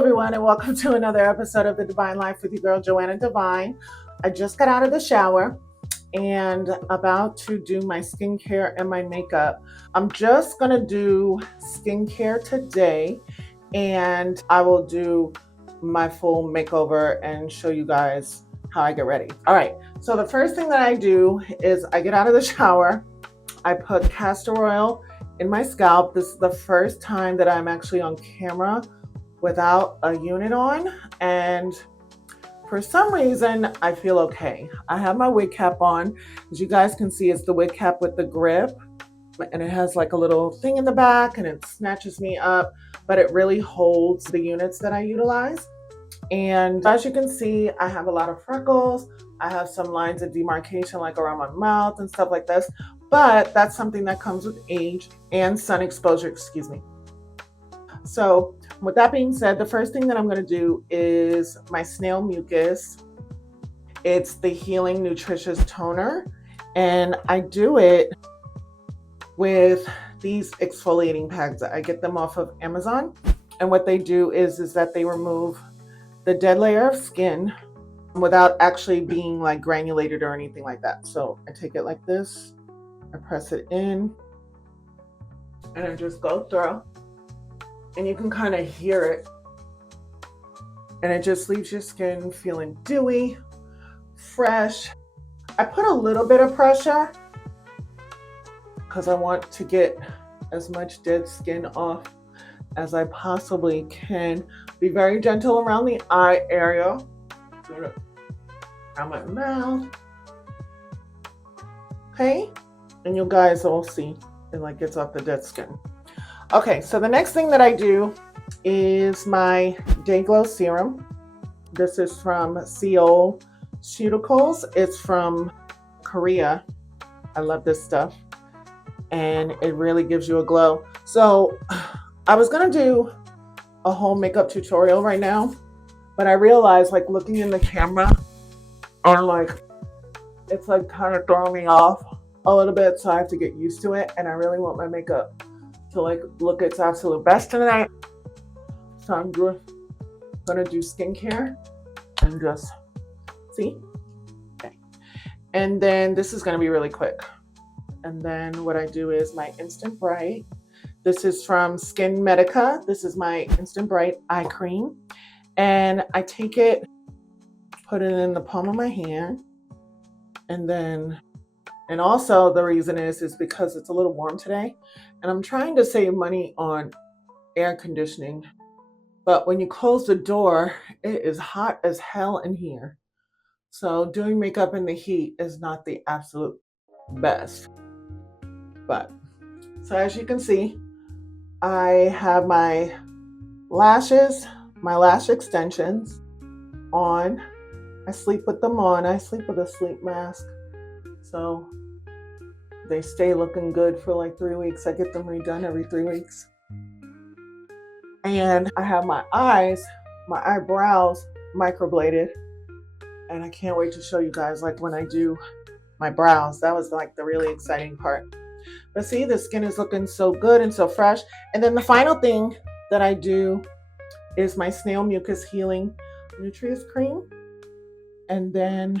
everyone, and welcome to another episode of the Devine Life with your girl Joanna Devine. I just got out of the shower and about to do my skincare and my makeup. I'm just gonna do skincare today, and I will do my full makeover and show you guys how I get ready. All right, so the first thing that I do is I get out of the shower, I put castor oil in my scalp. This is the first time that I'm actually on camera without a unit on, and for some reason I feel okay. I have my wig cap on. As you guys can see, it's the wig cap with the grip, and it has like a little thing in the back and it snatches me up, but it really holds the units that I utilize. And as you can see, I have a lot of freckles. I have some lines of demarcation like around my mouth and stuff like this, but that's something that comes with age and sun exposure, excuse me. So with that being said, the first thing that I'm going to do is my snail mucus. It's the Healing Nutritious Toner, and I do it with these exfoliating pads. I get them off of Amazon, and what they do is that they remove the dead layer of skin without actually being like granulated or anything like that. So I take it like this, I press it in, and I just go through. And you can kind of hear it, and it just leaves your skin feeling dewy, fresh. I put a little bit of pressure because I want to get as much dead skin off as I possibly can. Be very gentle around the eye area, around my mouth, okay? And you guys will see it like gets off the dead skin. Okay, so the next thing that I do is my Day Glow Serum. This is from Seoul Cuticles. It's from Korea. I love this stuff, and it really gives you a glow. So I was gonna do a whole makeup tutorial right now, but I realized like looking in the camera or like it's like kind of throwing me off a little bit, so I have to get used to it, and I really want my makeup to like look its absolute best tonight. So I'm just gonna do skincare and just see. Okay. And then this is gonna be really quick. And then what I do is my Instant Bright. This is from Skin Medica. This is my Instant Bright eye cream. And I take it, put it in the palm of my hand, and also the reason is because it's a little warm today, and I'm trying to save money on air conditioning. But when you close the door, it is hot as hell in here. So doing makeup in the heat is not the absolute best. But, so as you can see, I have my lashes, my lash extensions on. I sleep with them on. I sleep with a sleep mask. So they stay looking good for like 3 weeks. I get them redone every 3 weeks. And I have my eyes, my eyebrows microbladed. And I can't wait to show you guys like when I do my brows. That was like the really exciting part. But see, the skin is looking so good and so fresh. And then the final thing that I do is my Snail Mucus Healing Nutritious Cream. And then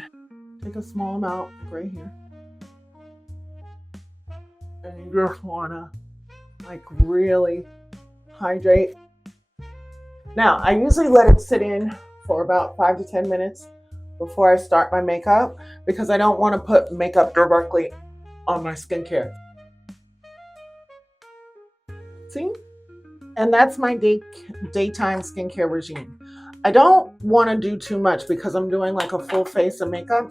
take a small amount right here. And you just wanna like really hydrate. Now, I usually let it sit in for about 5 to 10 minutes before I start my makeup because I don't want to put makeup directly on my skincare. See? And that's my daytime skincare regime. I don't want to do too much because I'm doing like a full face of makeup,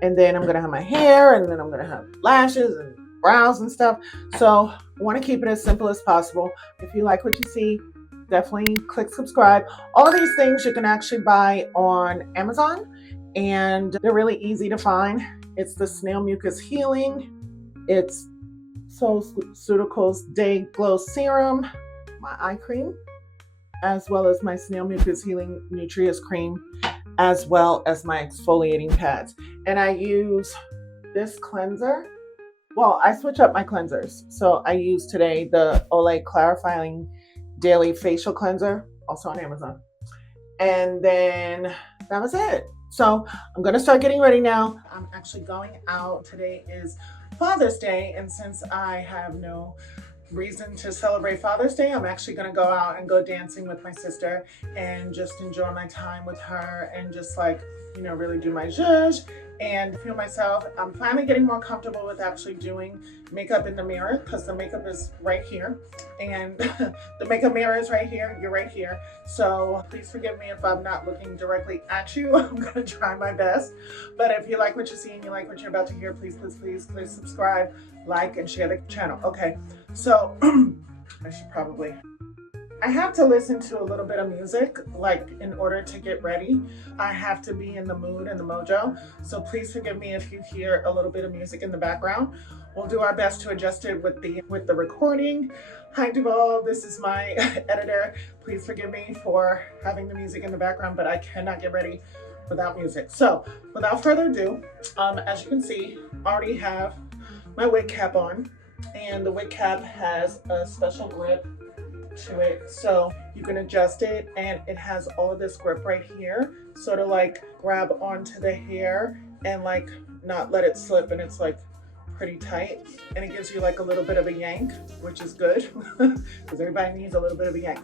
and then I'm going to have my hair, and then I'm going to have lashes and brows and stuff. So I want to keep it as simple as possible. If you like what you see, definitely click subscribe. All of these things you can actually buy on Amazon, and they're really easy to find. It's the Snail Mucus Healing. It's Seoul Cuticles Day Glow Serum, my eye cream, as well as my Snail Mucus Healing Nutritious Cream, as well as my exfoliating pads. And I use this cleanser. Well, I switch up my cleansers. So I use today the Olay Clarifying Daily Facial Cleanser, also on Amazon. And then that was it. So I'm gonna start getting ready now. I'm actually going out. Today is Father's Day, and since I have no reason to celebrate Father's Day, I'm actually gonna go out and go dancing with my sister and just enjoy my time with her and just like, you know, really do my zhuzh and feel myself. I'm finally getting more comfortable with actually doing makeup in the mirror because the makeup is right here and the makeup mirror is right here. You're right here. So please forgive me if I'm not looking directly at you. I'm gonna try my best. But if you like what you see and you like what you're about to hear, please, please, please, please subscribe, like, and share the channel. Okay, so I should probably, I have to listen to a little bit of music, like in order to get ready. I have to be in the mood and the mojo. So please forgive me if you hear a little bit of music in the background. We'll do our best to adjust it with the recording. Hi Duval, this is my editor. Please forgive me for having the music in the background, but I cannot get ready without music. So without further ado, as you can see, I already have my wig cap on, and the wig cap has a special grip to it, so you can adjust it, and it has all of this grip right here, sort of like grab onto the hair and like not let it slip, and it's like pretty tight, and it gives you like a little bit of a yank, which is good because everybody needs a little bit of a yank.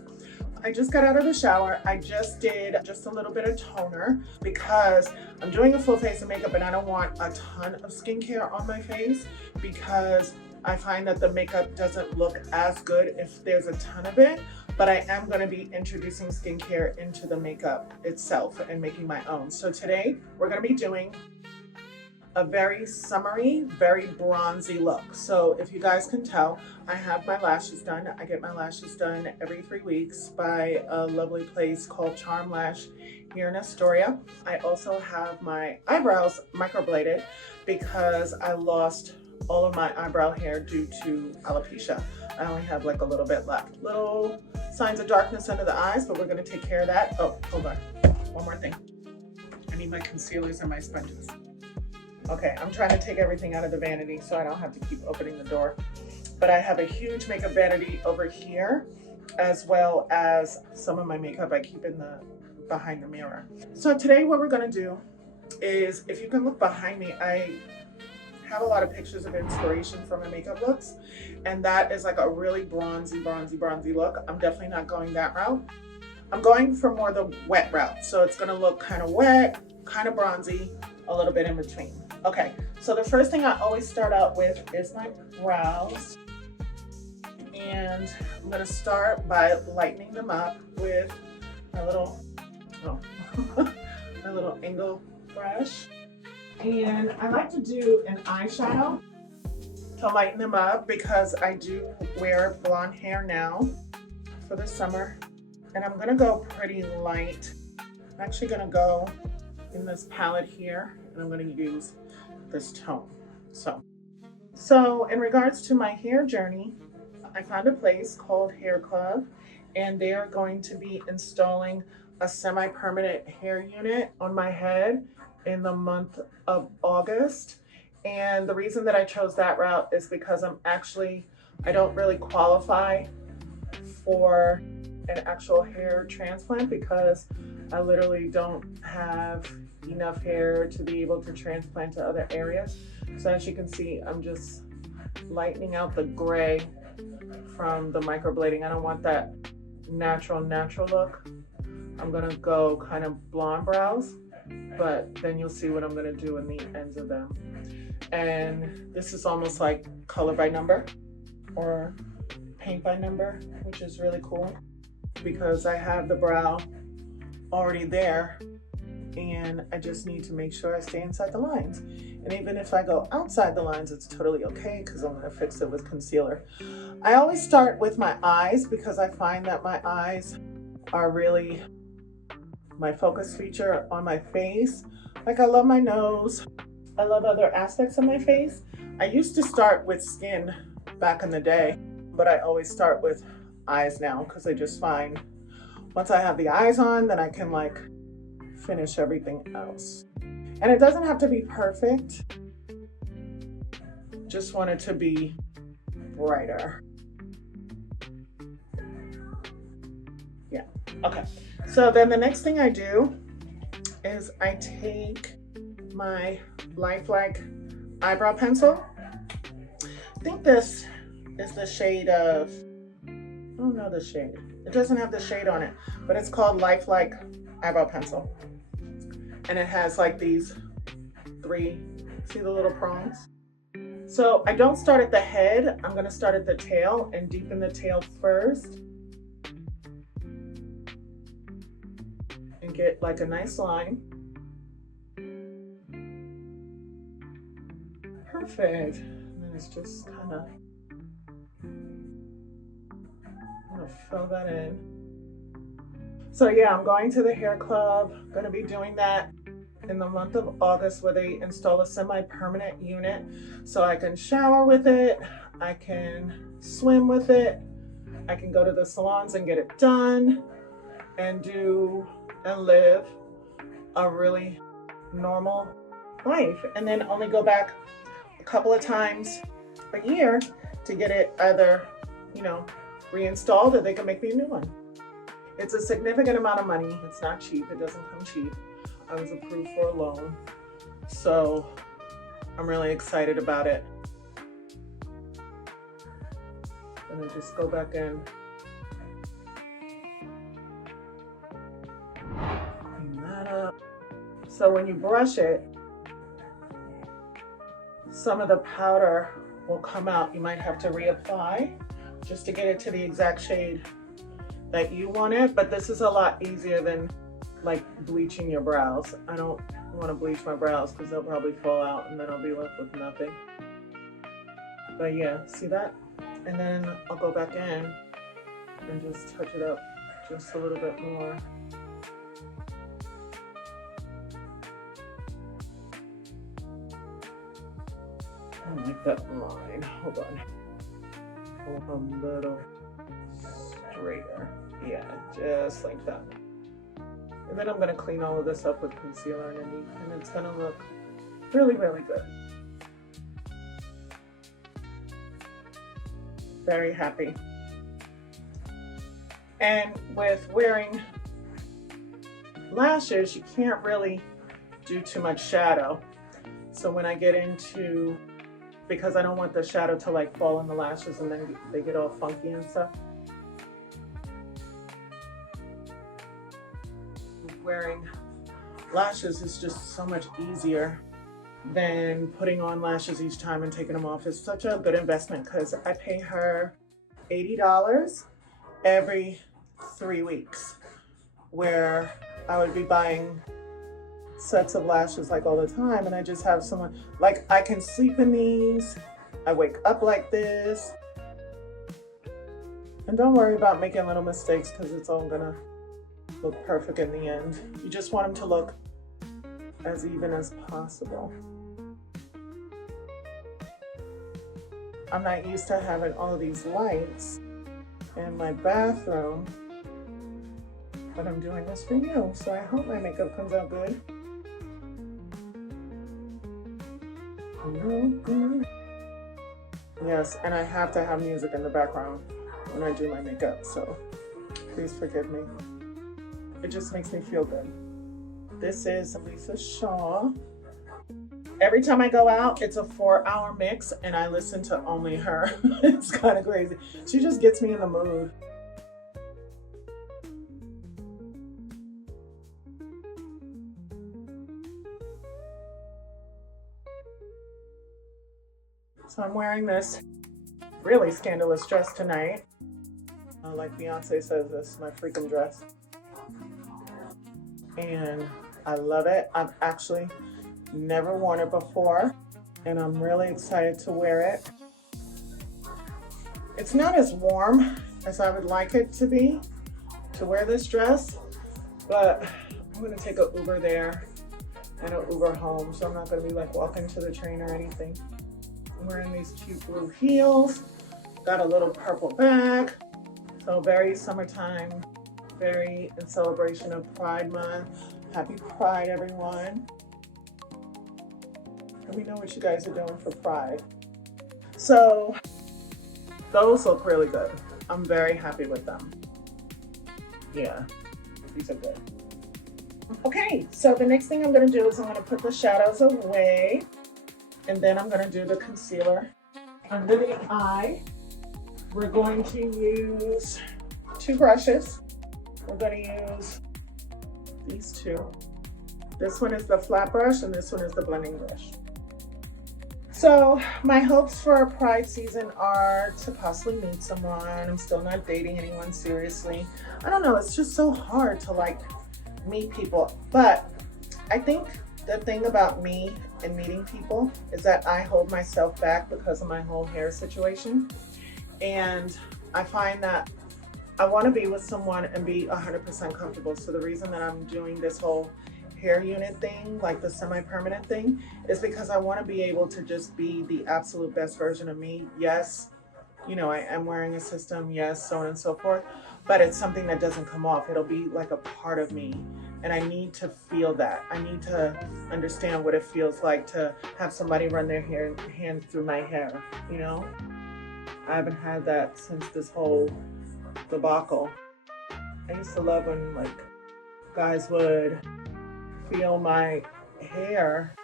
I just got out of the shower. I just did just a little bit of toner because I'm doing a full face of makeup and I don't want a ton of skincare on my face because I find that the makeup doesn't look as good if there's a ton of it, but I am going to be introducing skincare into the makeup itself and making my own. So today we're going to be doing a very summery, very bronzy look. So if you guys can tell, I have my lashes done. I get my lashes done every 3 weeks by a lovely place called Charm Lash here in Astoria. I also have my eyebrows microbladed because I lost all of my eyebrow hair due to alopecia. I only have like a little bit left. Little signs of darkness under the eyes, but we're gonna take care of that. Oh, hold on, one more thing. I need my concealers and my sponges. Okay, I'm trying to take everything out of the vanity so I don't have to keep opening the door. But I have a huge makeup vanity over here, as well as some of my makeup I keep in the behind the mirror. So today what we're gonna do is, if you can look behind me, I have a lot of pictures of inspiration for my makeup looks, and that is like a really bronzy look. I'm definitely not going that route. I'm going for more the wet route. So it's gonna look kind of wet, kind of bronzy, a little bit in between. Okay, so the first thing I always start out with is my brows. And I'm gonna start by lightening them up with my little, my little angle brush. And I like to do an eyeshadow to lighten them up because I do wear blonde hair now for the summer. And I'm gonna go pretty light. I'm actually gonna go in this palette here, and I'm gonna use this tone. So in regards to my hair journey, I found a place called Hair Club, and they are going to be installing a semi-permanent hair unit on my head in the month of August. And the reason that I chose that route is because I don't really qualify for an actual hair transplant because I literally don't have enough hair to be able to transplant to other areas. So as you can see, I'm just lightening out the gray from the microblading. I don't want that natural look. I'm gonna go kind of blonde brows, but then you'll see what I'm gonna do in the ends of them. And this is almost like color by number or paint by number, which is really cool because I have the brow already there and I just need to make sure I stay inside the lines. And even if I go outside the lines, it's totally okay because I'm gonna fix it with concealer. I always start with my eyes because I find that my eyes are really my focus feature on my face. Like I love my nose. I love other aspects of my face. I used to start with skin back in the day, but I always start with eyes now because I just find once I have the eyes on, then I can like finish everything else. And it doesn't have to be perfect. Just want it to be brighter. Yeah, okay. So then the next thing I do is I take my Lifelike eyebrow pencil. I think this is the shade of, I don't know the shade. It doesn't have the shade on it, but it's called Lifelike eyebrow pencil. And it has like these three, see the little prongs? So I don't start at the head, I'm gonna start at the tail and deepen the tail first. And get like a nice line. Perfect. And then it's just kind of, I'm gonna fill that in. So yeah, I'm going to the hair club. I'm gonna be doing that in the month of August where they install a semi-permanent unit. So I can shower with it, I can swim with it, I can go to the salons and get it done and live a really normal life, and then only go back a couple of times a year to get it either, you know, reinstalled, or they can make me a new one. It's a significant amount of money. It's not cheap. It doesn't come cheap. I was approved for a loan, so I'm really excited about it. I'm gonna just go back in. So when you brush it, some of the powder will come out. You might have to reapply just to get it to the exact shade that you want it, but this is a lot easier than like bleaching your brows. I don't want to bleach my brows because they'll probably fall out and then I'll be left with nothing. But yeah, see that? And then I'll go back in and just touch it up just a little bit more. I like that line. Hold on. Go a little straighter. Yeah, just like that. And then I'm going to clean all of this up with concealer underneath, and it's going to look really, really good. Very happy. And with wearing lashes, you can't really do too much shadow. So when I get into, because I don't want the shadow to like fall on the lashes and then they get all funky and stuff. Wearing lashes is just so much easier than putting on lashes each time and taking them off. It's such a good investment because I pay her $80 every 3 weeks, where I would be buying sets of lashes like all the time, and I just have someone, like I can sleep in these, I wake up like this, and don't worry about making little mistakes because it's all gonna look perfect in the end. You just want them to look as even as possible. I'm not used to having all of these lights in my bathroom, but I'm doing this for you, so I hope my makeup comes out good. Good. Yes, and I have to have music in the background when I do my makeup, so please forgive me. It just makes me feel good. This is Lisa Shaw. Every time I go out, it's a 4-hour mix and I listen to only her. It's kind of crazy. She just gets me in the mood. So I'm wearing this really scandalous dress tonight. Like Beyonce says, this is my freaking dress. And I love it. I've actually never worn it before, and I'm really excited to wear it. It's not as warm as I would like it to be to wear this dress, but I'm gonna take an Uber there and an Uber home, so I'm not gonna be like walking to the train or anything. I'm wearing these cute blue heels, got a little purple bag, so very summertime, very in celebration of Pride Month. Happy Pride, everyone. Let me know what you guys are doing for Pride. So those look really good. I'm very happy with them. Yeah, These are good. Okay, so the next thing I'm gonna do is I'm gonna put the shadows away, and then I'm gonna do the concealer. Under the eye, we're going to use two brushes. We're gonna use these two. This one is the flat brush and this one is the blending brush. So my hopes for Pride season are to possibly meet someone. I'm still not dating anyone seriously. I don't know, it's just so hard to like meet people. But I think the thing about me and meeting people is that I hold myself back because of my whole hair situation. And I find that I want to be with someone and be 100% comfortable. So the reason that I'm doing this whole hair unit thing, like the semi-permanent thing, is because I want to be able to just be the absolute best version of me. Yes, you know, I am wearing a system, yes, so on and so forth, but it's something that doesn't come off. It'll be like a part of me, and I need to feel that. I need to understand what it feels like to have somebody run their hand through my hair, you know? I haven't had that since this whole debacle. I used to love when like guys would feel my hair.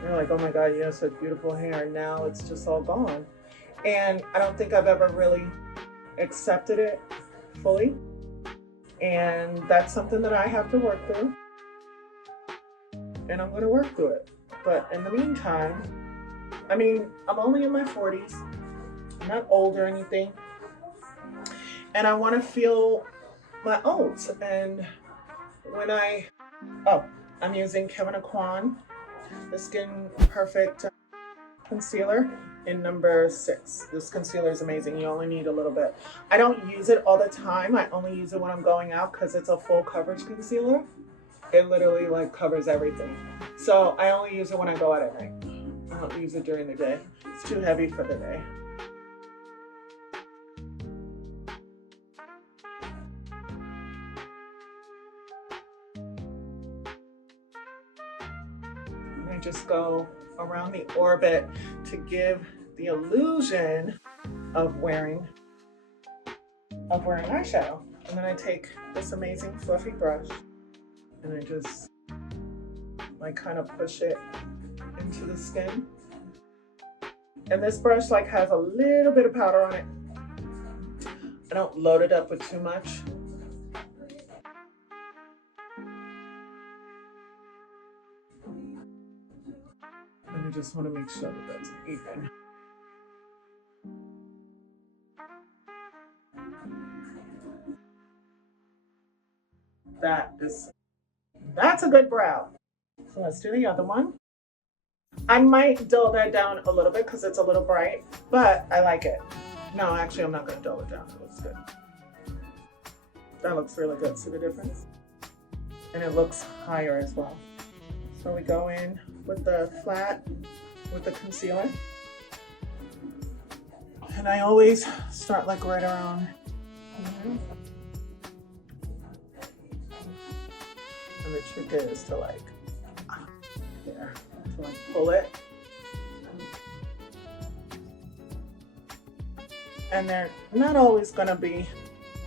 They're like, oh my God, you have such beautiful hair. And now it's just all gone. And I don't think I've ever really accepted it fully. And that's something that I have to work through. And I'm going to work through it. But in the meantime, I mean, I'm only in my 40s. I'm not old or anything. And I want to feel my oats. And when I'm using Kevin Aquan, the Skin Perfect concealer in number 6. This concealer is amazing. You only need a little bit. I don't use it all the time. I only use it when I'm going out because it's a full coverage concealer. It literally like covers everything. So I only use it when I go out at night. I don't use it during the day. It's too heavy for the day. Just go around the orbit to give the illusion of wearing eyeshadow. And then I take this amazing fluffy brush and I just like kind of push it into the skin. And this brush like has a little bit of powder on it. I don't load it up with too much. I just want to make sure that that's even. That's a good brow. So let's do the other one. I might dull that down a little bit because it's a little bright, but I like it. No, actually I'm not going to dull it down. It looks good. That looks really good. See the difference? And it looks higher as well. So we go in with the flat, with the concealer. And I always start like right around here. And the trick is to like, there, to like pull it. And they're not always gonna be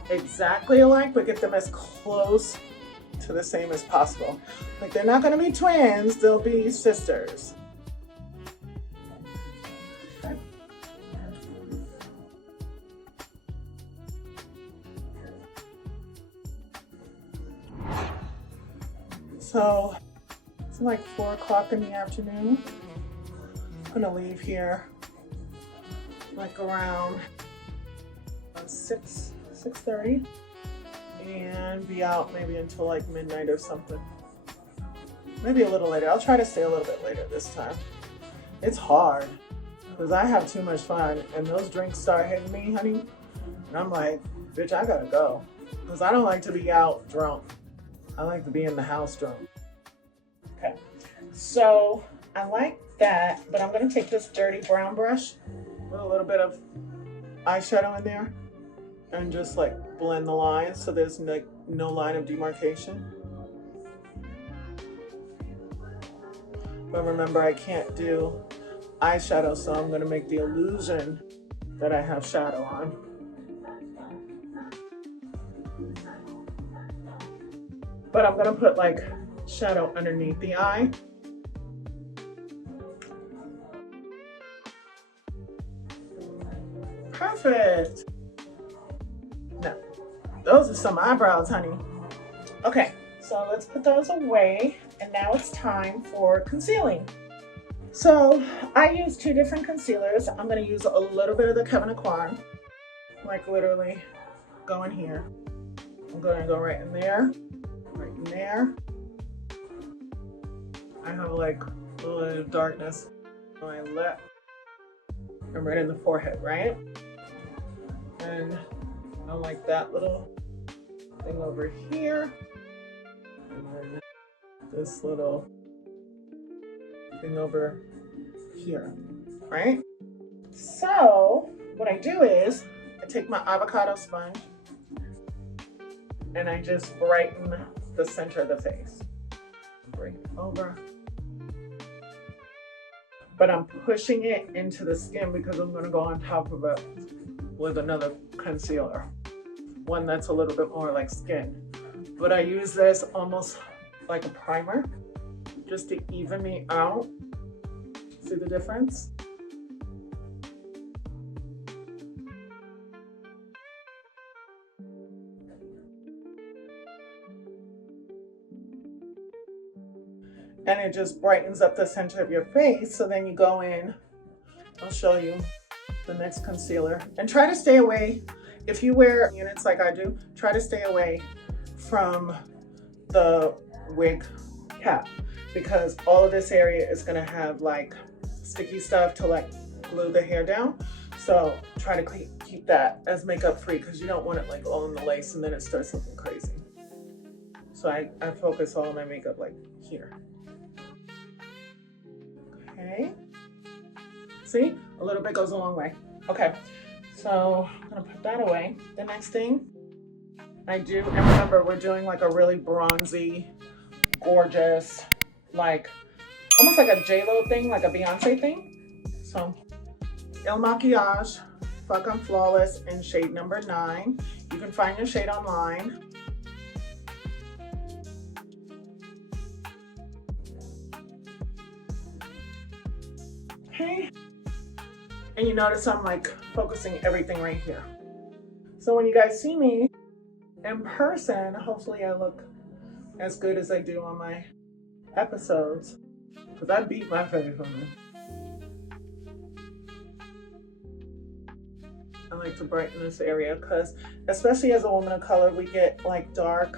exactly alike, but get them as close to the same as possible. Like they're not going to be twins, they'll be sisters. Okay. So it's like 4 o'clock in the afternoon. I'm going to leave here like around 6:30. And be out maybe until like midnight or something. Maybe a little later. I'll try to stay a little bit later this time. It's hard because I have too much fun and those drinks start hitting me, honey. And I'm like, bitch, I gotta go. Because I don't like to be out drunk. I like to be in the house drunk. Okay, so I like that, but I'm gonna take this dirty brown brush with a little bit of eyeshadow in there and just like blend the lines so there's like no line of demarcation. But remember, I can't do eyeshadow, so I'm gonna make the illusion that I have shadow on. but I'm gonna put like shadow underneath the eye. Perfect. Now, those are some eyebrows, honey. Okay, so let's put those away, and now it's time for concealing. So I use two different concealers. I'm gonna use a little bit of the Kevin Aquan, like literally go in here. I'm gonna go right in there, right in there. I have like a little darkness on my lip and right in the forehead, right? And I like that little thing over here. And then this little thing over here, right? So what I do is I take my avocado sponge and I just brighten the center of the face. Bring it over. But I'm pushing it into the skin because I'm gonna go on top of it with another concealer. One that's a little bit more like skin. But I use this almost like a primer just to even me out. See the difference? And it just brightens up the center of your face. So then you go in, I'll show you the next concealer. And try to stay away, if you wear units like I do, try to stay away from the wig cap because all of this area is gonna have like sticky stuff to like glue the hair down. So try to keep that as makeup free because you don't want it like all in the lace and then it starts looking crazy. So I focus all my makeup like here. Okay, see, a little bit goes a long way. Okay, so I'm gonna put that away. The next thing I do, and remember we're doing like a really bronzy, gorgeous, like almost like a J-Lo thing, like a Beyonce thing. So Il Makiage, Fuck I'm Flawless in shade number 9. You can find your shade online. Okay, and you notice I'm like focusing everything right here. So when you guys see me in person, hopefully I look as good as I do on my episodes because I beat my face on it. I like to brighten this area because especially as a woman of color, we get like dark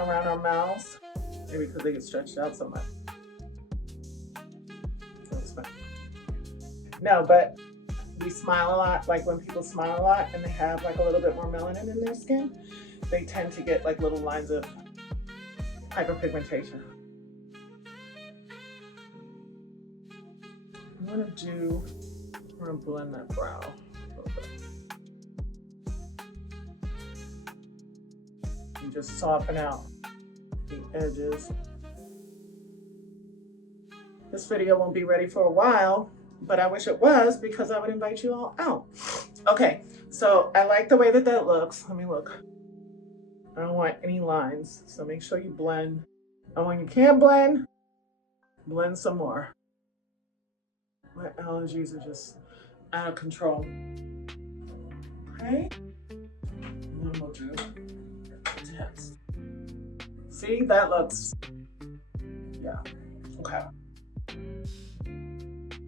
around our mouths, maybe because they get stretched out so much. No, but we smile a lot. Like when people smile a lot and they have like a little bit more melanin in their skin, they tend to get like little lines of hyperpigmentation. I'm gonna blend that brow a little bit. And just soften out the edges. This video won't be ready for a while, but I wish it was because I would invite you all out. Okay, so I like the way that that looks. Let me look. I don't want any lines, so make sure you blend. And when you can't blend some more. My allergies are just out of control. Okay, and then we'll do text. See, that looks, yeah, okay.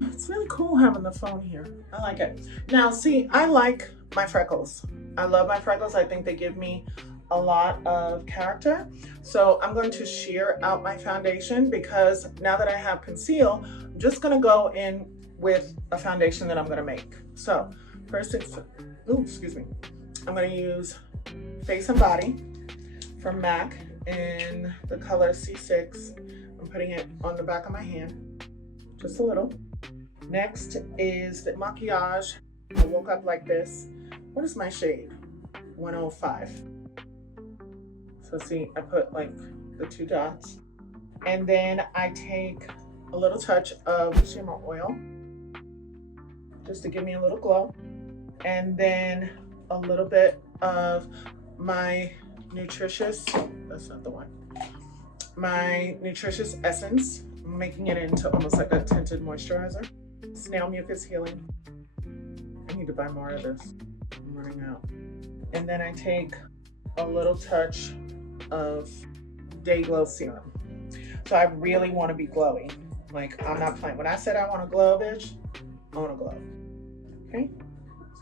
It's really cool having the phone here. I like it. Now, see, I like my freckles. I love my freckles. I think they give me a lot of character. So I'm going to sheer out my foundation because now that I have conceal, I'm just gonna go in with a foundation that I'm gonna make. So first it's, excuse me. I'm gonna use Face and Body from MAC in the color C6. I'm putting it on the back of my hand, just a little. Next is the Makiage. I woke up like this. What is my shade? 105. So see, I put like the 2 dots. And then I take a little touch of shimmer oil just to give me a little glow. And then a little bit of my nutritious, that's not the one, my Nutritious Essence. I'm making it into almost like a tinted moisturizer. Snail Mucus Healing. I need to buy more of this. I'm running out. And then I take a little touch of Day Glow Serum. So I really want to be glowy. Like, I'm not playing. When I said I want to glow, bitch, I want to glow. Okay?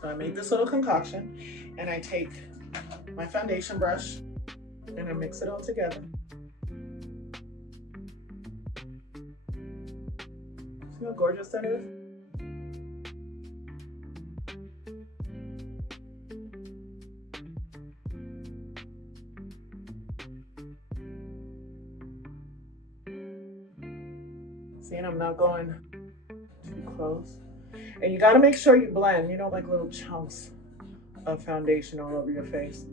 So I made this little concoction, and I take my foundation brush and I mix it all together. See how gorgeous that is? See, and I'm not going too close. And you got to make sure you blend, you know, like little chunks of foundation all over your face.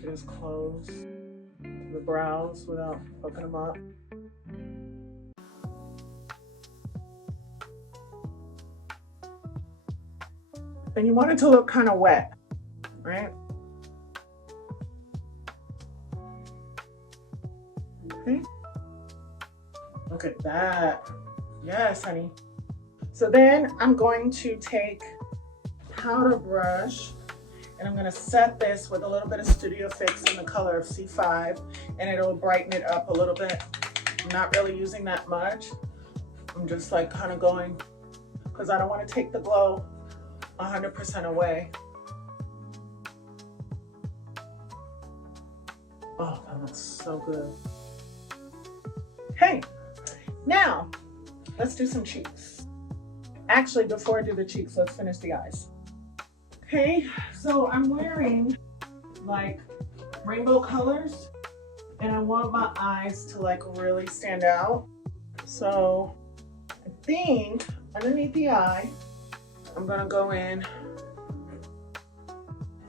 Just close the brows without fucking them up. And you want it to look kind of wet, right? Okay. Look at that. Yes, honey. So then I'm going to take powder brush and I'm going to set this with a little bit of Studio Fix in the color of C5, and it'll brighten it up a little bit. I'm not really using that much. I'm just like kind of going, because I don't want to take the glow 100% away. Oh, that looks so good. Hey, now let's do some cheeks. Actually, before I do the cheeks, let's finish the eyes. Okay, so I'm wearing like rainbow colors and I want my eyes to like really stand out. So I think underneath the eye, I'm gonna go in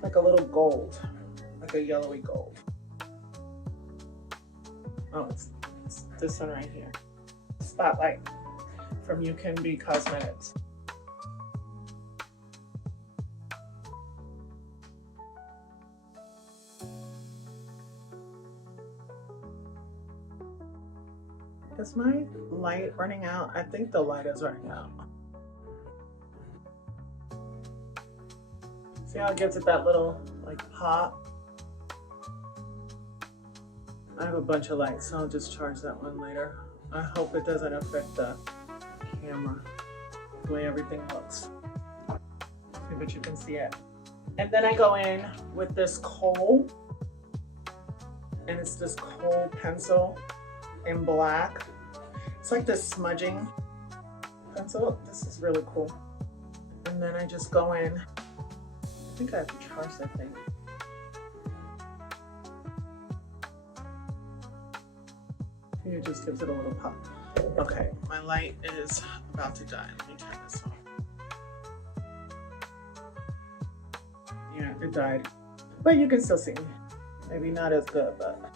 like a little gold, like a yellowy gold. Oh, it's this one right here. Spotlight from You Can Be Cosmetics. Is my light running out? I think the light is running out. See how it gives it that little like pop? I have a bunch of lights, so I'll just charge that one later. I hope it doesn't affect the camera, the way everything looks. See, but you can see it. And then I go in with this kohl, and it's this kohl pencil in black. It's like this smudging pencil. This is really cool. And then I just go in. I think I have to charge that thing. It just gives it a little pop. Okay, my light is about to die. Let me turn this off. Yeah, it died. But you can still see me. Maybe not as good, but.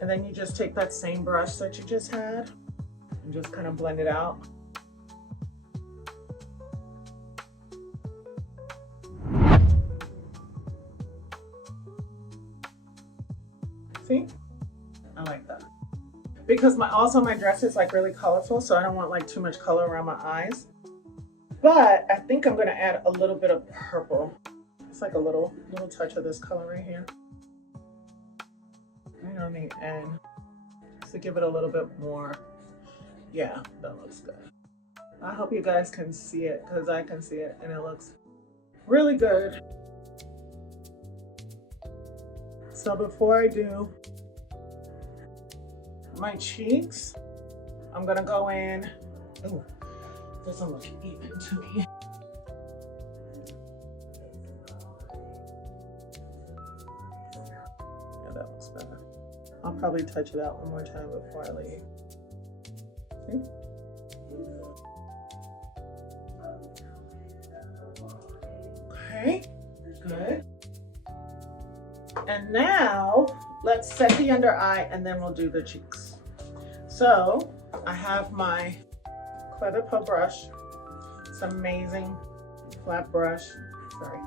And then you just take that same brush that you just had and just kind of blend it out. See? I like that. Because also my dress is like really colorful, so I don't want like too much color around my eyes. But I think I'm gonna add a little bit of purple. It's like a little touch of this color right here. Right on the end, just to give it a little bit more. Yeah, that looks good. I hope you guys can see it, because I can see it and it looks really good. So before I do my cheeks, I'm gonna go in. Ooh, doesn't look even to me. Yeah, that looks better. I'll probably touch it out one more time before I leave. See? Okay, good. And now let's set the under eye and then we'll do the cheeks. So I have my Clever Pearl brush. It's amazing flat brush, sorry.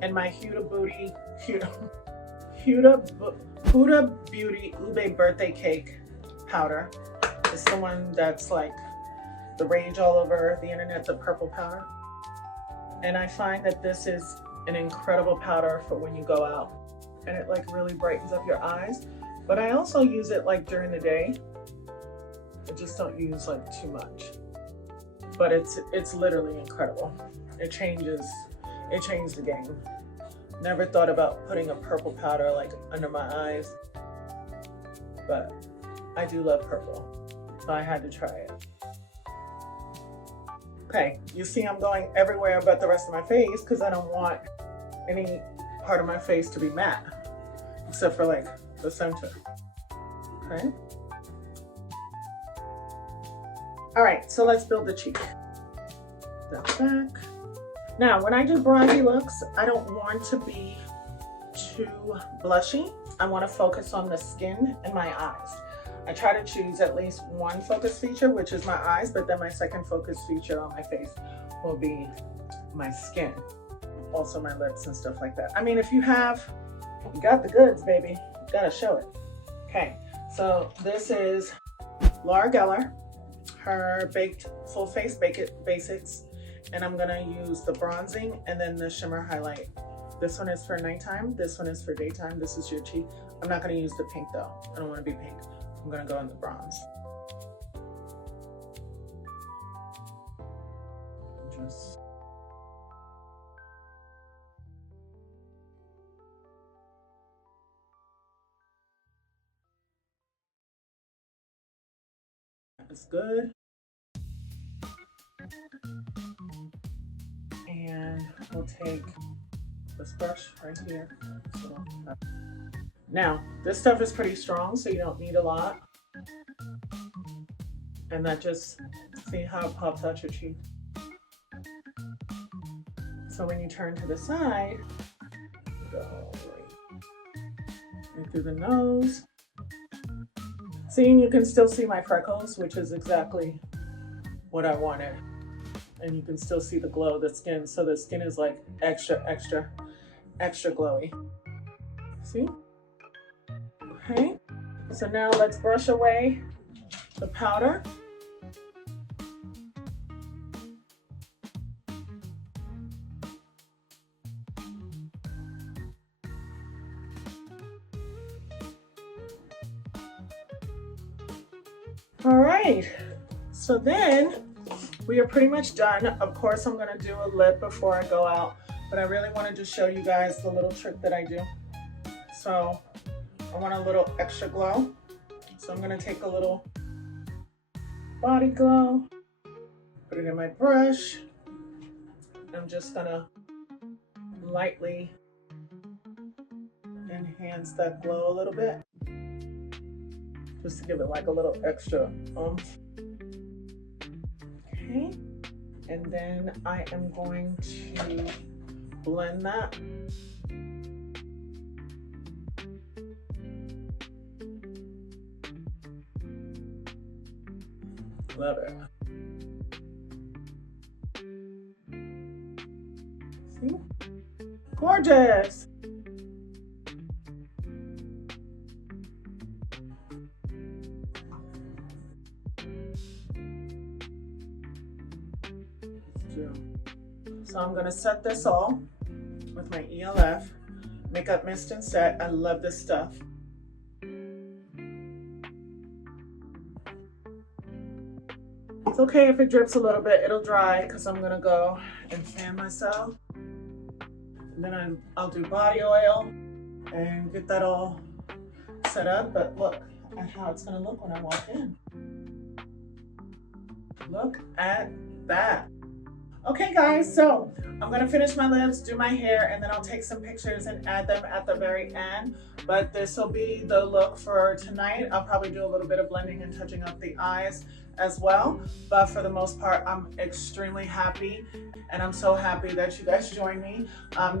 And my Huda Beauty Huda Beauty Ube birthday cake powder. It's the one that's like the rage all over the internet, the purple powder. And I find that this is an incredible powder for when you go out, and it like really brightens up your eyes. But I also use it like during the day. I just don't use like too much. But it's literally incredible. It changed the game. Never thought about putting a purple powder like under my eyes, but I do love purple, so I had to try it. Okay, you see I'm going everywhere but the rest of my face because I don't want any part of my face to be matte, except for like the center. Okay. All right, so let's build the cheek. Step back. Now, when I do bronzy looks, I don't want to be too blushy. I want to focus on the skin and my eyes. I try to choose at least one focus feature, which is my eyes, but then my second focus feature on my face will be my skin. Also my lips and stuff like that. I mean, if you got the goods, baby, you gotta show it. Okay, so this is Laura Geller, her Baked Full Face Basics, and I'm gonna use the bronzing and then the shimmer highlight. This one is for nighttime, this one is for daytime. This is your cheek. I'm not gonna use the pink though. I don't wanna be pink. I'm gonna go in the bronze. Just that's good. And we'll take this brush right here. Now, this stuff is pretty strong, so you don't need a lot. And that just, see how it pops out your cheek. So when you turn to the side, go right through the nose. See, you can still see my freckles, which is exactly what I wanted. And you can still see the glow of the skin. So the skin is like extra glowy. See? Okay, so now let's brush away the powder. All right, so then we are pretty much done. Of course, I'm gonna do a lip before I go out, but I really wanted to show you guys the little trick that I do. So I want a little extra glow. So I'm gonna take a little body glow, put it in my brush. I'm just gonna lightly enhance that glow a little bit, just to give it like a little extra oomph. Okay, and then I am going to blend that. Love it. See? Gorgeous. So I'm going to set this all with my ELF Makeup Mist and Set. I love this stuff. It's okay if it drips a little bit, it'll dry because I'm gonna go and fan myself. And then I'll do body oil and get that all set up. But look at how it's gonna look when I walk in. Look at that. Okay guys, so I'm gonna finish my lips, do my hair, and then I'll take some pictures and add them at the very end. But this will be the look for tonight. I'll probably do a little bit of blending and touching up the eyes as well. But for the most part, I'm extremely happy, and I'm so happy that you guys joined me.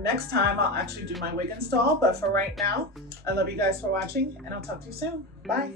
Next time, I'll actually do my wig install. But for right now, I love you guys for watching, and I'll talk to you soon. Bye.